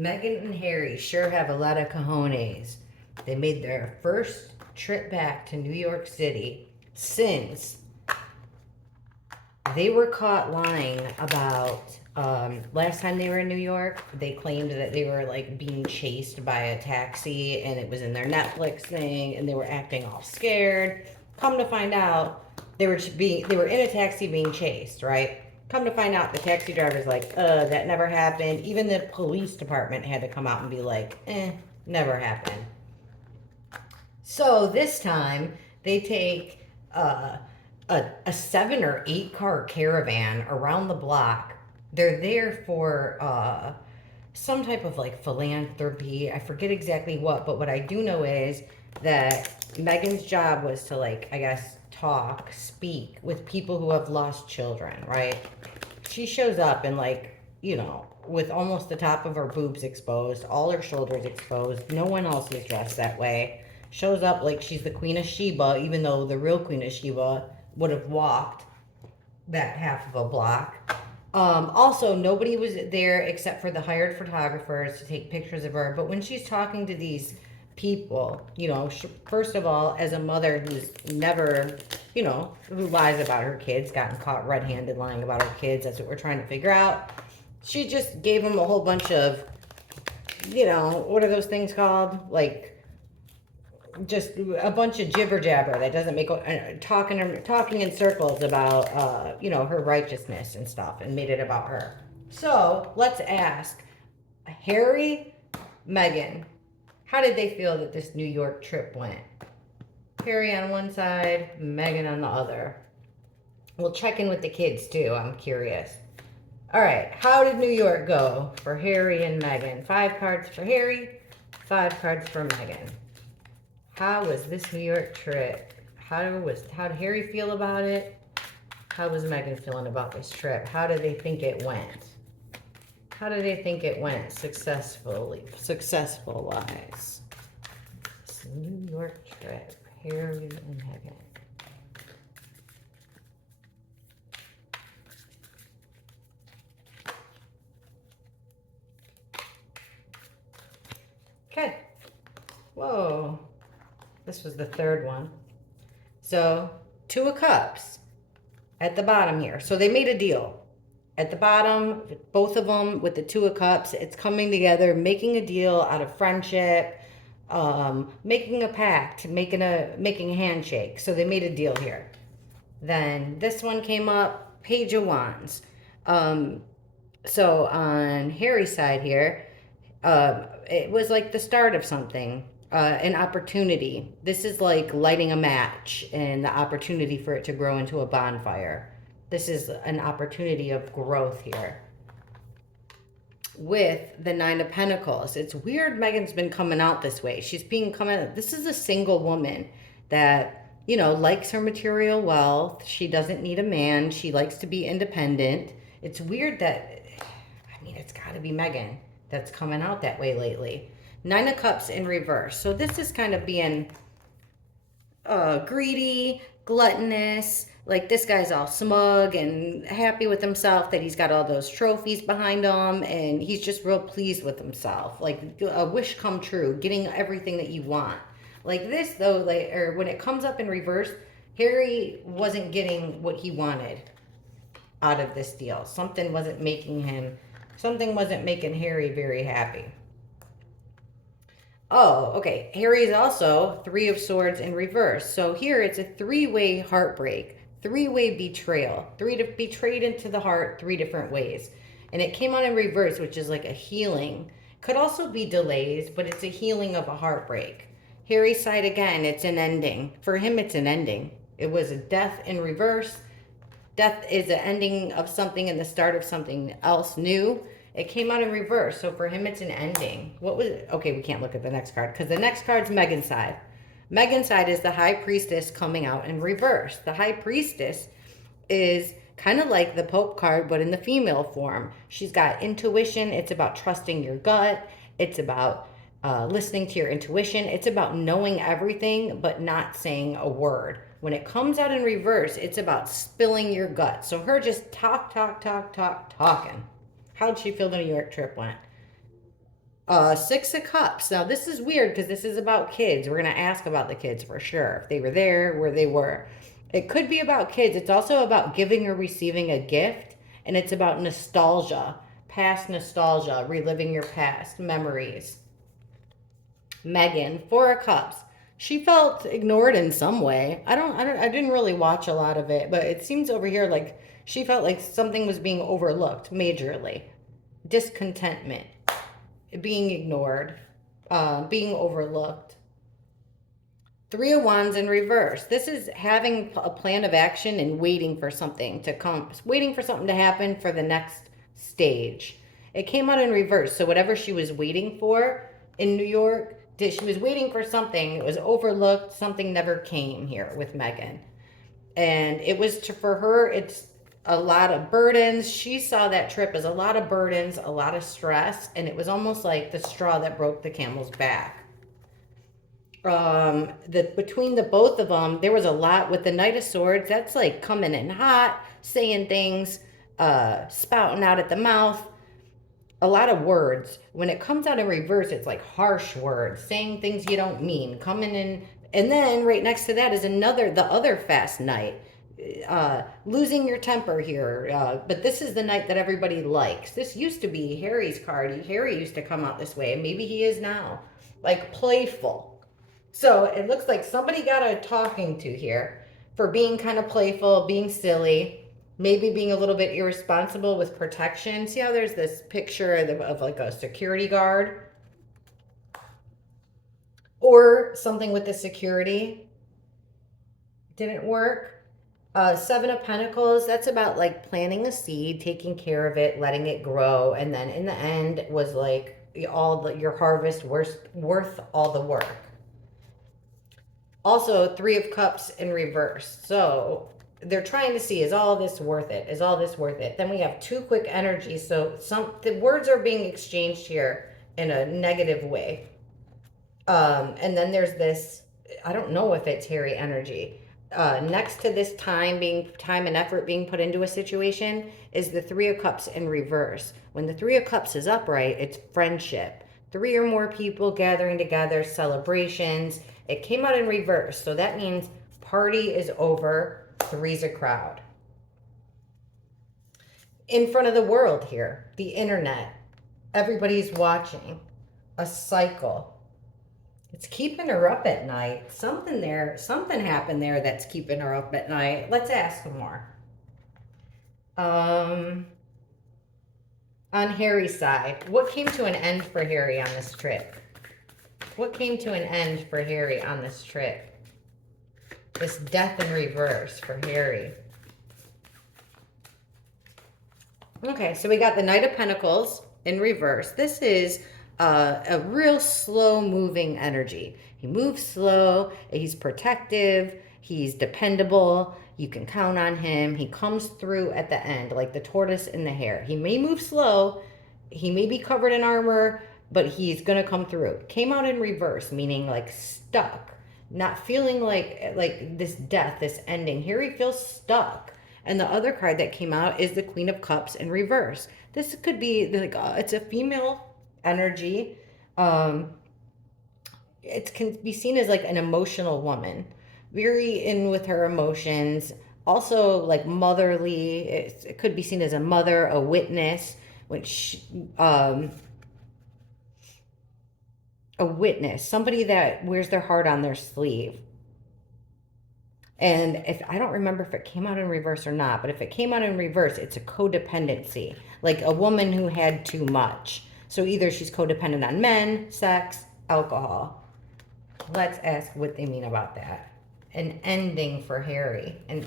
Meghan and Harry sure have a lot of cojones. They made their first trip back to New York City since they were caught lying about last time they were in New York. They claimed that they were like being chased by a taxi and it was in their Netflix thing and they were acting all scared. Come to find out, they were in a taxi being chased, right? Come to find out, the taxi driver's like, that never happened. Even the police department had to come out and be like, never happened. So this time they take a 7 or 8 car caravan around the block. They're there for some type of like philanthropy. I forget exactly what, but what I do know is that Megan's job was to, like, I guess, speak with people who have lost children, right? She shows up and, like, with almost the top of her boobs exposed, all her shoulders exposed. No one else is dressed that way. Shows up like she's the Queen of Sheba, even though the real Queen of Sheba would have walked that half of a block. Also, nobody was there except for the hired photographers to take pictures of her. But when she's talking to these people, first of all, as a mother who's never, who lies about her kids, gotten caught red-handed lying about her kids, that's what we're trying to figure out. She just gave them a whole bunch of, what are those things called? Like, just a bunch of jibber jabber that doesn't make talking in circles about her righteousness and stuff, and made it about her. So let's ask Harry, Meghan, how did they feel that this New York trip went? Harry on one side, Meghan on the other. We'll check in with the kids too. I'm curious. All right, how did New York go for Harry and Meghan? 5 cards for Harry, 5 cards for Meghan. How was this New York trip? How did Harry feel about it? How was Meghan feeling about this trip? How did they think it went? How did they think it went successful-wise? This New York trip, Harry and Meghan. Okay. Whoa. This was the 3rd one. So, 2 of Cups at the bottom here. So they made a deal. At the bottom, both of them with the 2 of Cups, it's coming together, making a deal out of friendship, making a pact, making a handshake. So they made a deal here. Then this one came up, Page of Wands. So on Harry's side here, it was like the start of something. An opportunity. This is like lighting a match and the opportunity for it to grow into a bonfire. This is an opportunity of growth here. With the 9 of Pentacles, it's weird Meghan's been coming out this way. This is a single woman that, likes her material wealth. She doesn't need a man. She likes to be independent. It's weird that, it's got to be Meghan that's coming out that way lately. 9 of Cups in reverse. So this is kind of being greedy, gluttonous. Like, this guy's all smug and happy with himself that he's got all those trophies behind him. And he's just real pleased with himself. Like, a wish come true, getting everything that you want. Like this, though, when it comes up in reverse, Harry wasn't getting what he wanted out of this deal. Something wasn't making Harry very happy. Oh, okay. Harry's also 3 of Swords in reverse. So here it's a 3-way heartbreak, 3-way betrayal, betrayed into the heart 3 different ways. And it came out in reverse, which is like a healing. Could also be delays, but it's a healing of a heartbreak. Harry's side again, it's an ending. For him, it's an ending. It was a death in reverse. Death is an ending of something and the start of something else new. It came out in reverse, so for him it's an ending. What was it? Okay, we can't look at the next card because the next card's Meghan's side. Meghan's side is the High Priestess coming out in reverse. The High Priestess is kind of like the Pope card, but in the female form. She's got intuition. It's about trusting your gut. It's about listening to your intuition. It's about knowing everything but not saying a word. When it comes out in reverse, it's about spilling your gut. So her just talking. How'd she feel the New York trip went? Six of Cups. Now this is weird because this is about kids. We're gonna ask about the kids for sure. If they were there, where they were. It could be about kids. It's also about giving or receiving a gift, and it's about nostalgia, past nostalgia, reliving your past memories. Megan, Four of Cups. She felt ignored in some way. I didn't really watch a lot of it, but it seems over here like she felt like something was being overlooked majorly. Discontentment, being ignored, being overlooked. Three of Wands in reverse. This is having a plan of action and waiting for something to come, waiting for something to happen for the next stage. It came out in reverse. So whatever she was waiting for in New York, she was waiting for something. It was overlooked. Something never came here with Megan. And it was for her, it's a lot of burdens. She saw that trip as a lot of burdens, a lot of stress, and it was almost like the straw that broke the camel's back. Between the both of them, there was a lot with the Knight of Swords. That's like coming in hot, saying things, spouting out at the mouth, a lot of words. When it comes out in reverse, it's like harsh words, saying things you don't mean, coming in. And then right next to that is the other fast Knight. Losing your temper here. But this is the Knight that everybody likes. This used to be Harry's card. Harry used to come out this way, and maybe he is now. Like playful. So it looks like somebody got a talking to here for being kind of playful, being silly, maybe being a little bit irresponsible with protection. See how there's this picture of like a security guard or something with the security. Didn't work. Seven of Pentacles, that's about like planting a seed, taking care of it, letting it grow. And then in the end was like your harvest worth all the work. Also, Three of Cups in reverse. So they're trying to see, is all this worth it? Is all this worth it? Then we have two quick energies. So the words are being exchanged here in a negative way. And then there's this, I don't know if it's Harry energy. Next to this time and effort being put into a situation is the Three of Cups in reverse. When the Three of Cups is upright, it's friendship. Three or more people gathering together, celebrations. It came out in reverse, so that means party is over, three's a crowd. In front of the world here, the internet, everybody's watching, a cycle. It's keeping her up at night. Something happened there that's keeping her up at night. Let's ask more. On Harry's side, what came to an end for Harry on this trip? What came to an end for Harry on this trip? This death in reverse for Harry. Okay, so we got the Knight of Pentacles in reverse. This is a real slow moving energy. He moves slow, he's protective, he's dependable, you can count on him. He comes through at the end like the tortoise in the hare. He may move slow, he may be covered in armor, but he's gonna come through. Came out in reverse, meaning like stuck, not feeling like this death, this ending. Here he feels stuck. And the other card that came out is the Queen of Cups in reverse. This could be like it's a female energy. It can be seen as like an emotional woman, very in with her emotions. Also like motherly. It could be seen as a mother, a witness, which a witness, somebody that wears their heart on their sleeve. And if I don't remember if it came out in reverse or not, but if it came out in reverse, it's a codependency, like a woman who had too much. So either she's codependent on men, sex, alcohol. Let's ask what they mean about that. An ending for Harry. And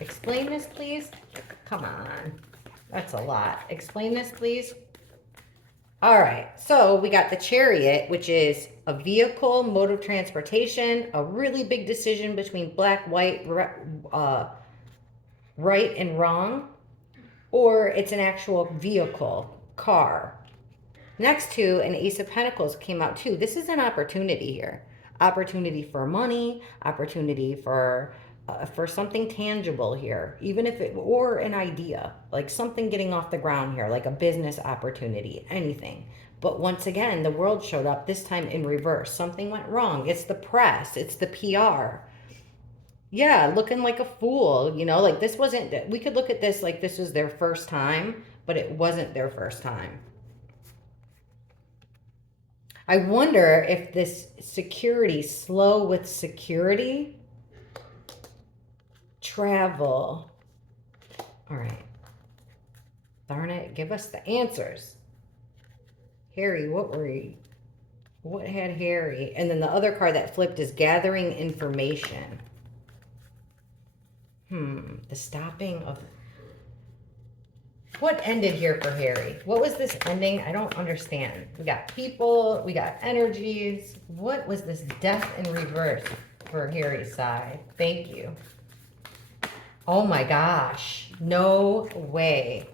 explain this, please. Come on. That's a lot. Explain this, please. All right, so we got the Chariot, which is a vehicle, mode of transportation, a really big decision between black, white, right and wrong, or it's an actual vehicle, car. Next to an Ace of Pentacles came out too. This is an opportunity here. Opportunity for money, opportunity for something tangible here, even if it, or an idea, like something getting off the ground here, like a business opportunity, anything. But once again, the world showed up, this time in reverse. Something went wrong. It's the press, it's the PR. Yeah, looking like a fool, you know, like this wasn't, we could look at this like this was their first time, but it wasn't their first time. I wonder if this security, slow with security, travel. All right. Darn it, give us the answers. Harry, what had Harry? And then the other card that flipped is gathering information. The stopping of... What ended here for Harry? What was this ending? I don't understand. We got people, we got energies. What was this death in reverse for Harry's side? Thank you. Oh my gosh. No way.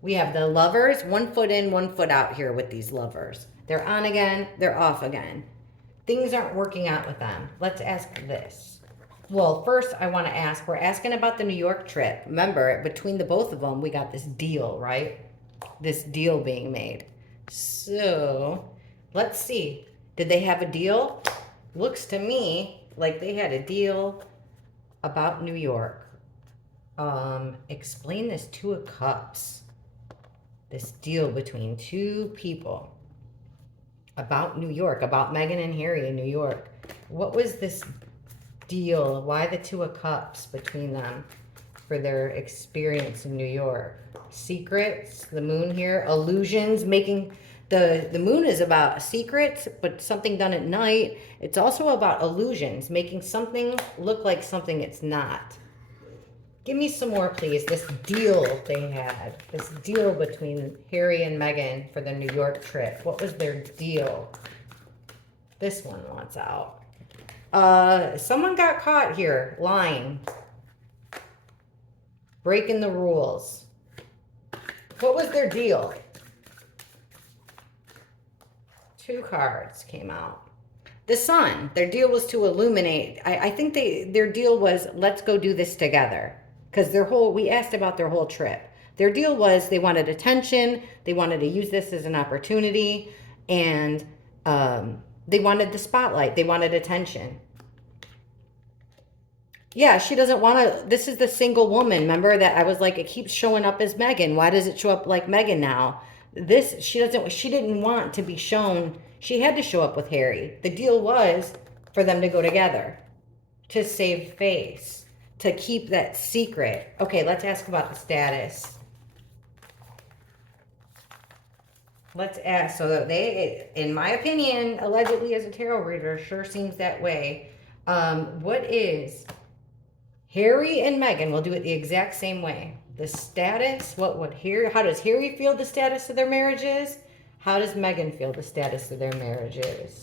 We have the lovers, 1 foot in, 1 foot out here with these lovers. They're on again, they're off again. Things aren't working out with them. Let's ask this. Well, first I want to ask, we're asking about the New York trip. Remember, between the both of them, we got this deal, right? This deal being made. So, let's see. Did they have a deal? Looks to me like they had a deal about New York. Explain this Two of Cups. This deal between two people about New York, about Meghan and Harry in New York. What was this deal? Why the Two of Cups between them for their experience in New York? Secrets, the moon here, illusions, making the moon is about secrets, but something done at night. It's also about illusions, making something look like something it's not. Give me some more, please. This deal they had. This deal between Harry and Meghan for the New York trip. What was their deal? This one wants out. Someone got caught here lying. Breaking the rules. What was their deal? 2 cards came out. The Sun. Their deal was to illuminate. I think their deal was, let's go do this together. Because we asked about their whole trip. Their deal was they wanted attention, they wanted to use this as an opportunity, and they wanted the spotlight, they wanted attention. Yeah, she doesn't want to, this is the single woman, remember that I was like, it keeps showing up as Meghan. Why does it show up like Meghan now? She didn't want to be shown, she had to show up with Harry. The deal was for them to go together, to save face. To keep that secret. Okay, let's ask about the status. Let's ask. So they, in my opinion, allegedly as a tarot reader, sure seems that way. What is Harry and Meghan? We'll do it the exact same way. The status. How does Harry feel the status of their marriage is? How does Meghan feel the status of their marriage is?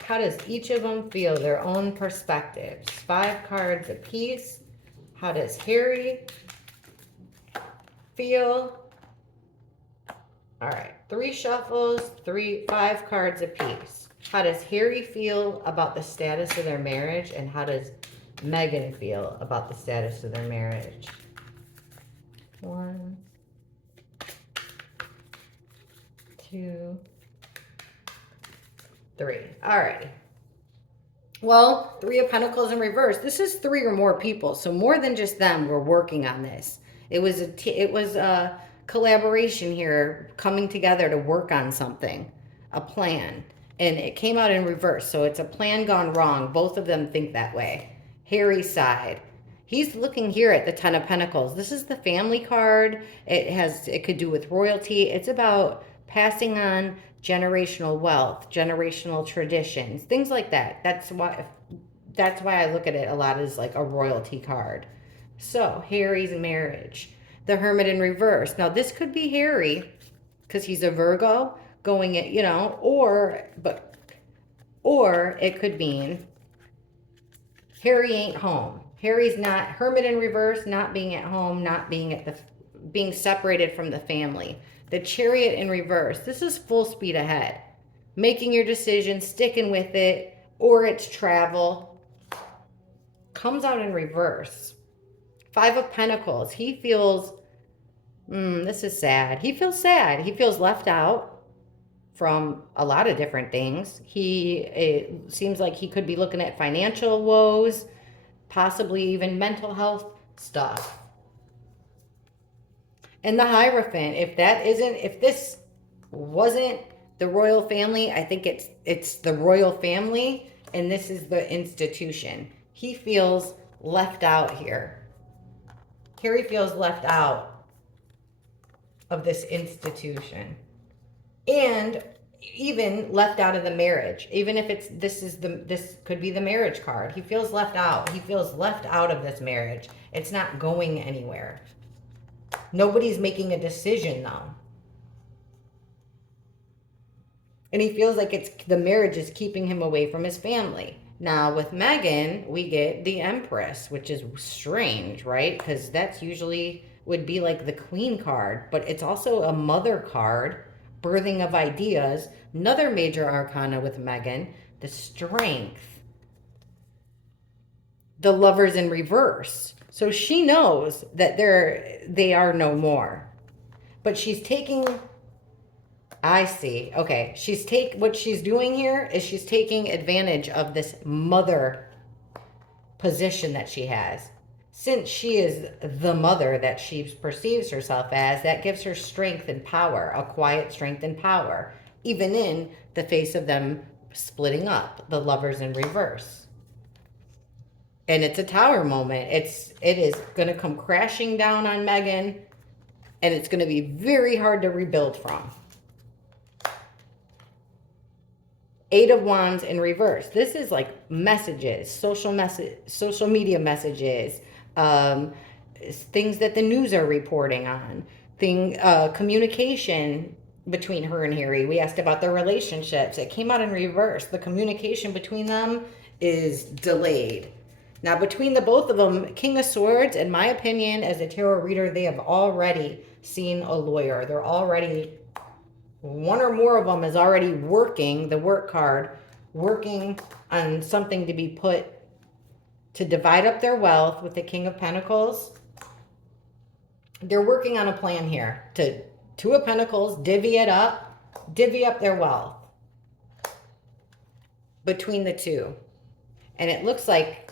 How does each of them feel their own perspectives? 5 cards apiece. How does Harry feel? All right, 3 shuffles, 5 cards apiece. How does Harry feel about the status of their marriage? And how does Meghan feel about the status of their marriage? 1, 2, 3. All right. Well, 3 of Pentacles in reverse. This is 3 or more people. So more than just them were working on this. It was a collaboration here, coming together to work on something, a plan. And it came out in reverse. So it's a plan gone wrong. Both of them think that way. Harry's side. He's looking here at the 10 of Pentacles. This is the family card. It could do with royalty. It's about passing on generational wealth, generational traditions, things like that. That's why I look at it a lot as like a royalty card. So Harry's marriage, the Hermit in reverse. Now this could be Harry because he's a Virgo going at, or it could mean Harry ain't home. Harry's not, Hermit in reverse, not being at home, not being being separated from the family. The Chariot in reverse. This is full speed ahead. Making your decision, sticking with it, or it's travel. Comes out in reverse. 5 of Pentacles. He feels This is sad. He feels sad. He feels left out from a lot of different things. It seems like he could be looking at financial woes, possibly even mental health stuff. And the Hierophant, if this wasn't the royal family, I think it's the royal family, and this is the institution. He feels left out here. Harry feels left out of this institution. And even left out of the marriage. Even if this could be the marriage card. He feels left out. He feels left out of this marriage. It's not going anywhere. Nobody's making a decision though. And he feels like the marriage is keeping him away from his family. Now with Meghan, we get the Empress, which is strange, right? Because that's usually would be like the Queen card, but it's also a mother card, birthing of ideas. Another major arcana with Meghan, the Strength, the Lovers in reverse. So she knows that they are no more, but she's taking. I see. Okay. What she's doing here is she's taking advantage of this mother position that she has. Since she is the mother that she perceives herself as, that gives her strength and power, a quiet strength and power, even in the face of them splitting up, the Lovers in reverse. And it's a Tower moment. It is going to come crashing down on Meghan, and it's going to be very hard to rebuild from. Eight of Wands in reverse. This is like messages, social media messages, things that the news are reporting on, communication between her and Harry. We asked about their relationships. It came out in reverse. The communication between them is delayed. Now, between the both of them, King of Swords, in my opinion, as a tarot reader, they have already seen a lawyer. They're already, one or more of them is already working, the work card, working on something to be put to divide up their wealth with the King of Pentacles. They're working on a plan here to Two of Pentacles, divvy up their wealth between the two. And it looks like